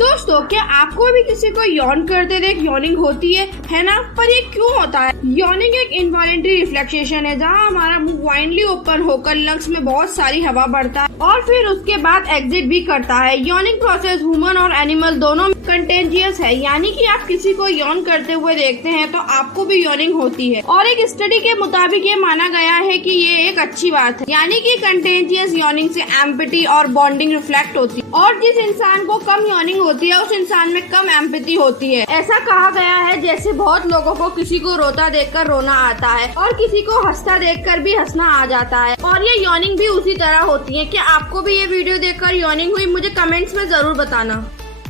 दोस्तों, क्या आपको भी किसी को यॉन करते देख यॉनिंग होती है ना? पर ये क्यों होता है? यॉनिंग एक इनवॉलेंट्री रिफ्लेक्सेशन है जहाँ हमारा मुंह वाइडली ओपन होकर लंग्स में बहुत सारी हवा बढ़ता है और फिर उसके बाद एग्जिट भी करता है। यॉनिंग प्रोसेस ह्यूमन और एनिमल दोनों में कंटेजियस है, यानी कि आप किसी को यॉन करते हुए देखते हैं तो आपको भी यॉनिंग होती है। और एक स्टडी के मुताबिक ये माना गया है कि ये एक अच्छी बात है, यानी कि कंटेजियस यॉनिंग से एम्पैथी और बॉन्डिंग रिफ्लेक्ट होती है और जिस इंसान को कम यॉनिंग होती है उस इंसान में कम एम्पैथी होती है। ऐसा कहा गया है जैसे बहुत लोगों को किसी को रोता देखकर रोना आता है और किसी को हंसता देखकर भी हंसना आ जाता है, और ये यॉनिंग भी उसी तरह होती है। क्या आपको भी ये वीडियो देखकर यॉनिंग हुई? मुझे कमेंट्स में जरूर बताना।